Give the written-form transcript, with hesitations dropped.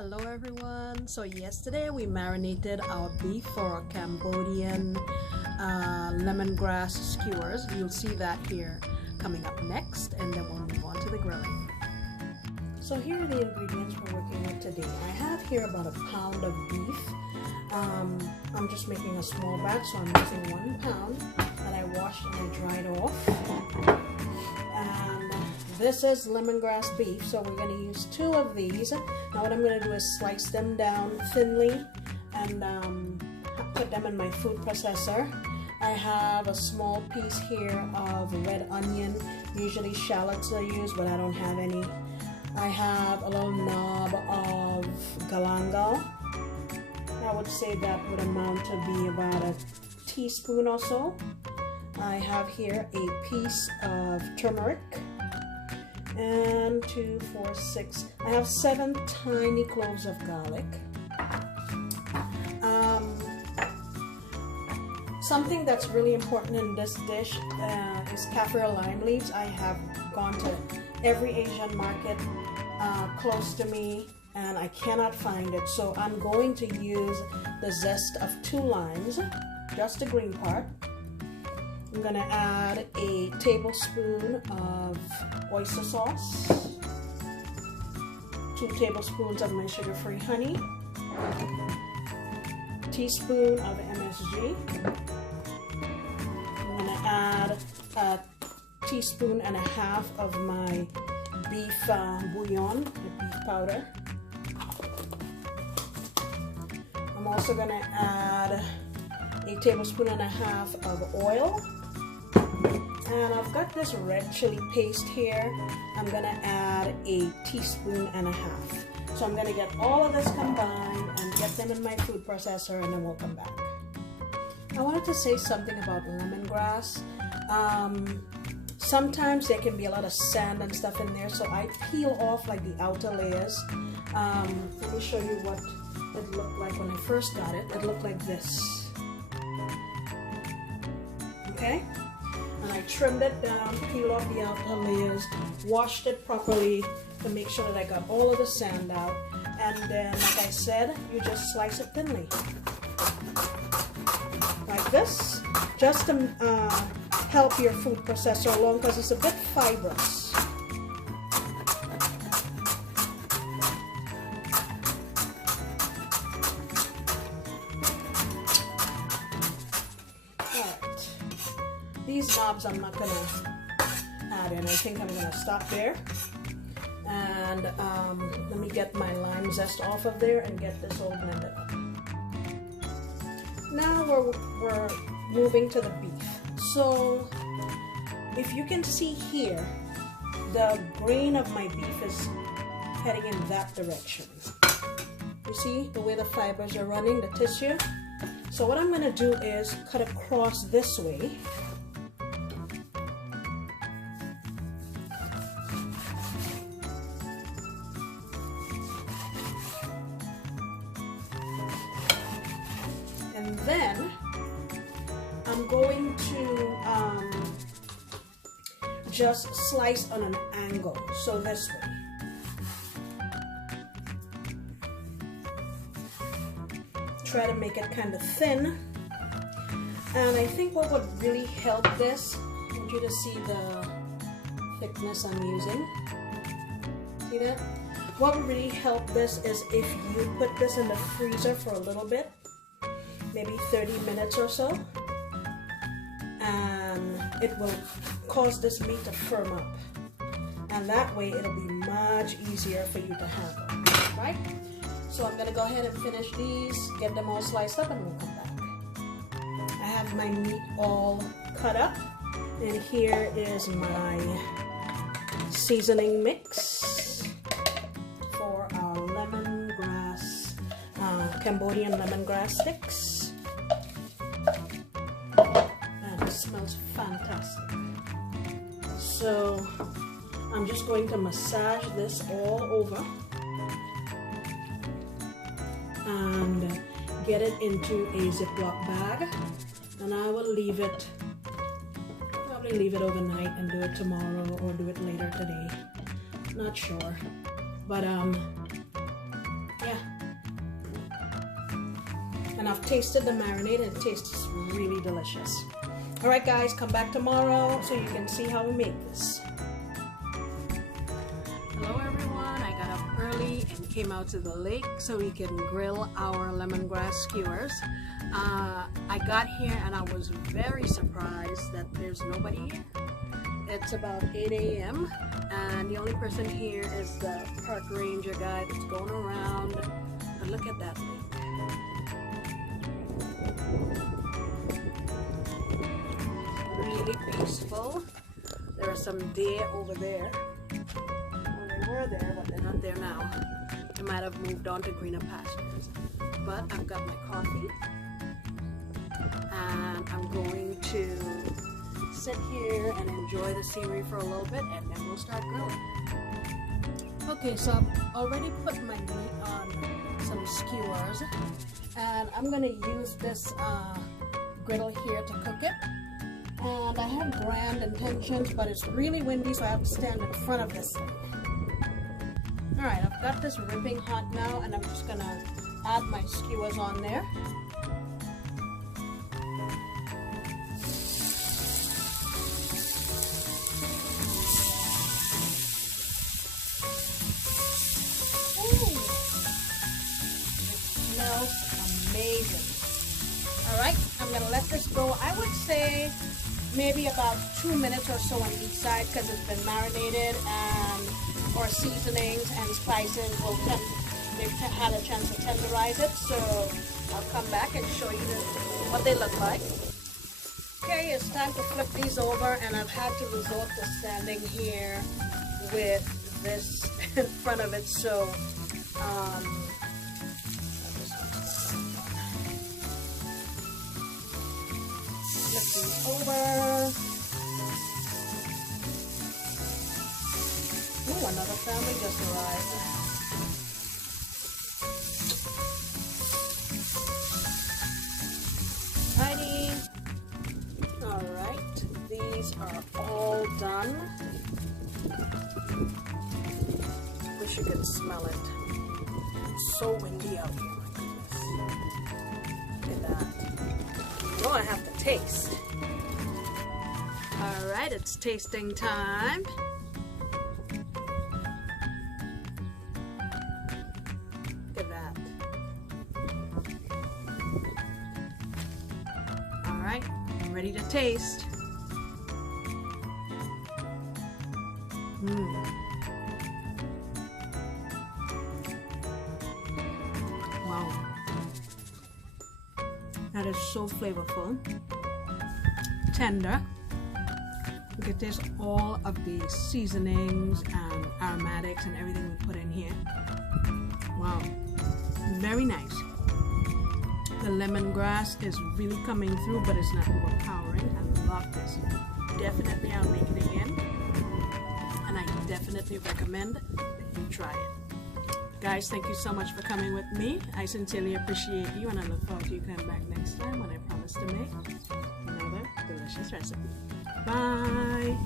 Hello everyone. So yesterday we marinated our beef for a Cambodian lemongrass skewers. You'll see that here coming up next, and then we'll move on to the grilling. So here are the ingredients we're working with today. I have here about a pound of beef. I'm just making a small batch, so I'm using 1 pound that I washed and I dried off. And this is lemongrass beef, so we're going to use 2 of these. Now what I'm going to do is slice them down thinly and put them in my food processor. I have a small piece here of red onion. Usually shallots are used, but I don't have any. I have a little knob of galangal. I would say that would amount to be about a teaspoon or so. I have here a piece of turmeric. And 2, 4, 6. I have 7 tiny cloves of garlic. Something that's really important in this dish is kaffir lime leaves. I have gone to every Asian market close to me and I cannot find it. So I'm going to use the zest of 2 limes, just the green part. I'm going to add a tablespoon of oyster sauce, 2 tablespoons of my sugar-free honey, a teaspoon of MSG. I'm going to add a teaspoon and a half of my beef bouillon, the beef powder. I'm also going to add a tablespoon and a half of oil. And I've got this red chili paste here. I'm gonna add a teaspoon and a half. So I'm gonna get all of this combined and get them in my food processor, and then we'll come back. I wanted to say something about lemongrass. Sometimes there can be a lot of sand and stuff in there, so I peel off like the outer layers. Let me show you what it looked like when I first got it. It looked like this. Okay? And I trimmed it down, peeled off the outer layers, washed it properly to make sure that I got all of the sand out. And then, like I said, you just slice it thinly. Like this, just to help your food processor along because it's a bit fibrous. These knobs I'm not going to add in. I think I'm going to stop there. And let me get my lime zest off of there and get this all blended up. Now we're moving to the beef. So if you can see here, the grain of my beef is heading in that direction. You see the way the fibers are running, the tissue? So what I'm going to do is cut across this way. And then I'm going to just slice on an angle, so this way. Try to make it kind of thin. And I think what would really help this, I want you to see the thickness I'm using. See that? What would really help this is if you put this in the freezer for a little bit. Maybe 30 minutes or so, and it will cause this meat to firm up, and that way it'll be much easier for you to handle, right? So I'm gonna go ahead and finish these, get them all sliced up, and we'll come back. I have my meat all cut up, and here is my seasoning mix for our lemongrass, Cambodian lemongrass sticks. And it smells fantastic. So I'm just going to massage this all over and get it into a Ziploc bag, and I will leave it, probably leave it overnight and do it tomorrow or do it later today. Not sure, but yeah, and I've tasted the marinade and it tastes really delicious. Alright guys, come back tomorrow so you can see how we make this. Hello everyone, I got up early and came out to the lake so we can grill our lemongrass skewers. I got here and I was very surprised that there's nobody here. It's about 8 a.m. and the only person here is the park ranger guy that's going around. And look at that lake. Really peaceful. There are some deer over there. Well, they were there, but they're not there now. They might have moved on to greener pastures. But I've got my coffee, and I'm going to sit here and enjoy the scenery for a little bit, and then we'll start grilling. Okay, so I've already put my meat on some skewers, and I'm gonna use this griddle here to cook it. And I have grand intentions, but it's really windy, so I have to stand in front of this thing. Alright, I've got this ripping hot now, and I'm just gonna add my skewers on there. Ooh, it smells amazing. Alright, I'm gonna let this go. I would say maybe about 2 minutes or so on each side, because it's been marinated and our seasonings and spices they've had a chance to tenderize it. So I'll come back and show you what they look like. Okay, it's time to flip these over, and I've had to resort to standing here with this in front of it. So flip these over. Ooh, another family just arrived. Righty. Alright, these are all done. Wish you could smell it. It's so windy out here, my goodness. Look at that. You know I have to taste. Alright, it's tasting time. Look at that. Alright, ready to taste. Wow. That is so flavorful. Tender. You can taste all of the seasonings and aromatics and everything we put in here. Wow. Very nice. The lemongrass is really coming through, but it's not overpowering. I love this. Definitely I'll make it again. And I definitely recommend that you try it. Guys, thank you so much for coming with me. I sincerely appreciate you, and I look forward to you coming back next time when I promise to make another delicious recipe. Bye!